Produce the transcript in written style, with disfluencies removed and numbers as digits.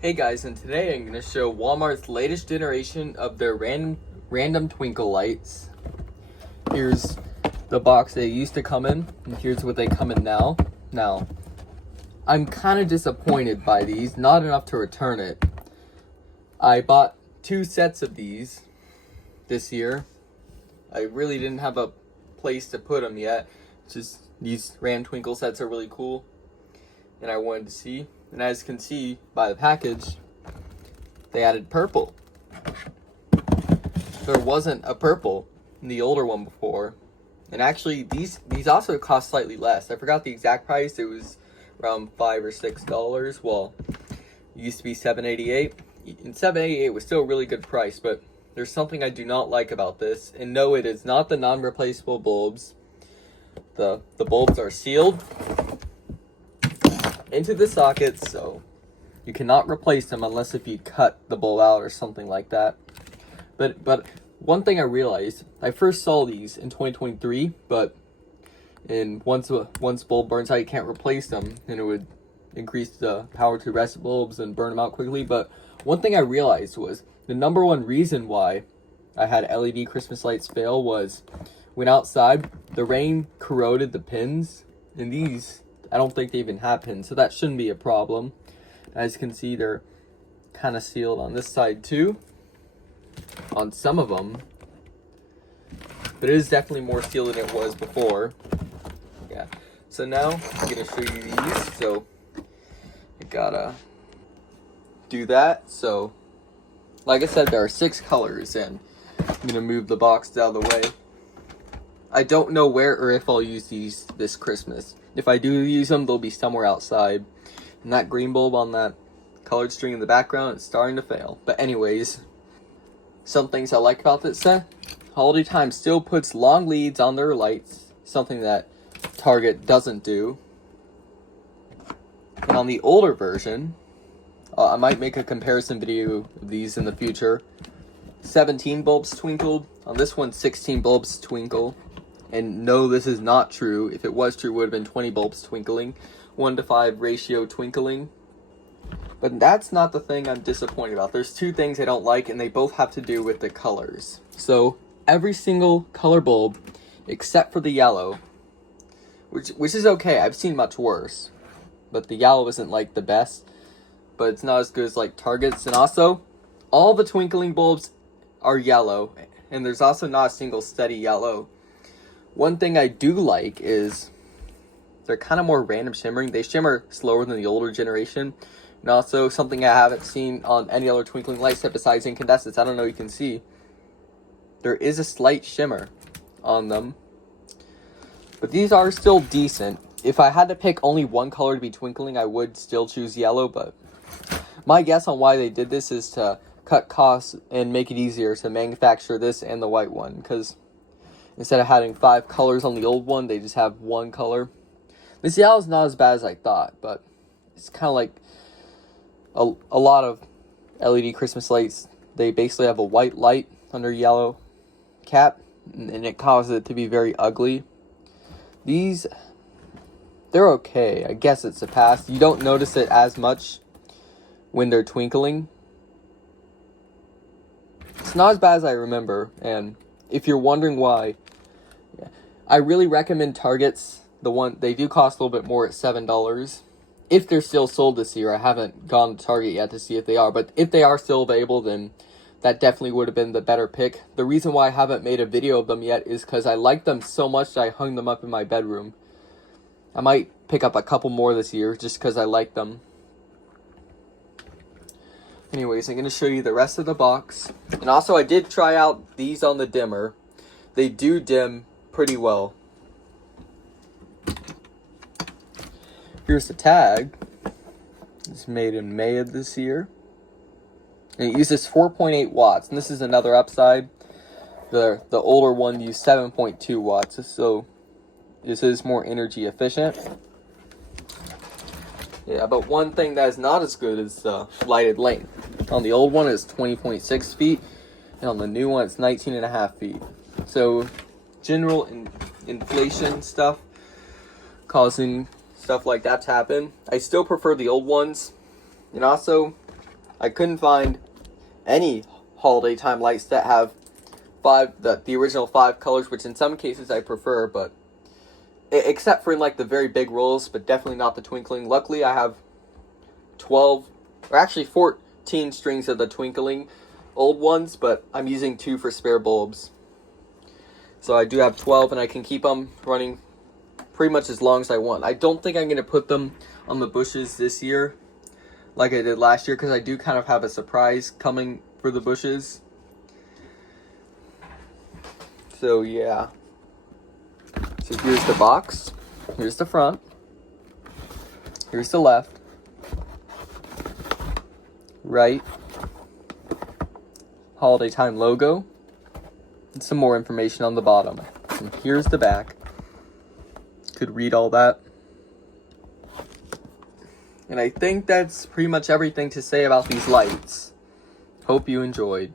Hey guys, and today I'm going to show Walmart's latest generation of their random twinkle lights. Here's the box they used to come in, and here's what they come in now. Now, I'm kind of disappointed by these, not enough to return it. I bought 2 sets of these this year. I really didn't have a place to put them yet. Just these random twinkle sets are really cool, and I wanted to see. And as you can see by the package, they added purple. There wasn't a purple in the older one before. And actually, these also cost slightly less. I forgot the exact price. It was around $5 or $6. Well, it used to be $7.88. And $7.88 was still a really good price, but there's something I do not like about this. And no, it is not the non-replaceable bulbs. The bulbs are sealed into the sockets, so you cannot replace them unless if you cut the bulb out or something like that. But one thing I realized, I first saw these in 2023, but once bulb burns out, you can't replace them, and it would increase the power to rest bulbs and burn them out quickly. But one thing I realized was the number one reason why I had LED Christmas lights fail was when outside the rain corroded the pins, and these I don't think they even have pins, so that shouldn't be a problem. As you can see, they're kind of sealed on this side too, on some of them, but it is definitely more sealed than it was before. Yeah, so now I'm gonna show you these. So I gotta do that. So like I said, there are 6 colors, and I'm gonna move the box out of the way. I don't know where or if I'll use these this Christmas. If I do use them, they'll be somewhere outside. And that green bulb on that colored string in the background is starting to fail. But anyways, some things I like about this set. Holiday Time still puts long leads on their lights, something that Target doesn't do. And on the older version, I might make a comparison video of these in the future. 17 bulbs twinkled. On this one, 16 bulbs twinkle. And no, this is not true. If it was true, it would have been 20 bulbs twinkling. 1:5 ratio twinkling. But that's not the thing I'm disappointed about. There's 2 things I don't like, and they both have to do with the colors. So every single color bulb, except for the yellow, which is okay. I've seen much worse. But the yellow isn't like the best. But it's not as good as like Target's. And also, all the twinkling bulbs are yellow. And there's also not a single steady yellow. One thing I do like is they're kind of more random shimmering. They shimmer slower than the older generation. And also something I haven't seen on any other twinkling light set besides incandescents. I don't know if you can see. There is a slight shimmer on them. But these are still decent. If I had to pick only one color to be twinkling, I would still choose yellow. But my guess on why they did this is to cut costs and make it easier to manufacture this and the white one. Because instead of having 5 colors on the old one, they just have 1 color. This yellow is not as bad as I thought, but it's kind of like a lot of LED Christmas lights. They basically have a white light under yellow cap, and it causes it to be very ugly. These, they're okay. I guess it's a pass. You don't notice it as much when they're twinkling. It's not as bad as I remember, and if you're wondering why, I really recommend Target's. They do cost a little bit more at $7. If they're still sold this year, I haven't gone to Target yet to see if they are. But if they are still available, then that definitely would have been the better pick. The reason why I haven't made a video of them yet is because I like them so much that I hung them up in my bedroom. I might pick up a couple more this year just because I like them. Anyways, I'm going to show you the rest of the box. And also, I did try out these on the dimmer. They do dim pretty well. Here's the tag. It's made in May of this year. And it uses 4.8 watts. And this is another upside. The older one used 7.2 watts. So this is more energy efficient. Yeah, but one thing that is not as good is the lighted length. On the old one, it's 20.6 feet. And on the new one, it's 19.5 feet. So general inflation stuff causing stuff like that to happen. I still prefer the old ones. And also, I couldn't find any holiday time lights that have the original 5 colors, which in some cases I prefer, but except for in like the very big rolls, but definitely not the twinkling. Luckily, I have 12, or actually 14 strings of the twinkling old ones, but I'm using 2 for spare bulbs. So I do have 12, and I can keep them running pretty much as long as I want. I don't think I'm going to put them on the bushes this year like I did last year, because I do kind of have a surprise coming for the bushes. So yeah. So here's the box. Here's the front. Here's the left. Right. Holiday time logo. And some more information on the bottom. And here's the back. Could read all that. And I think that's pretty much everything to say about these lights. Hope you enjoyed.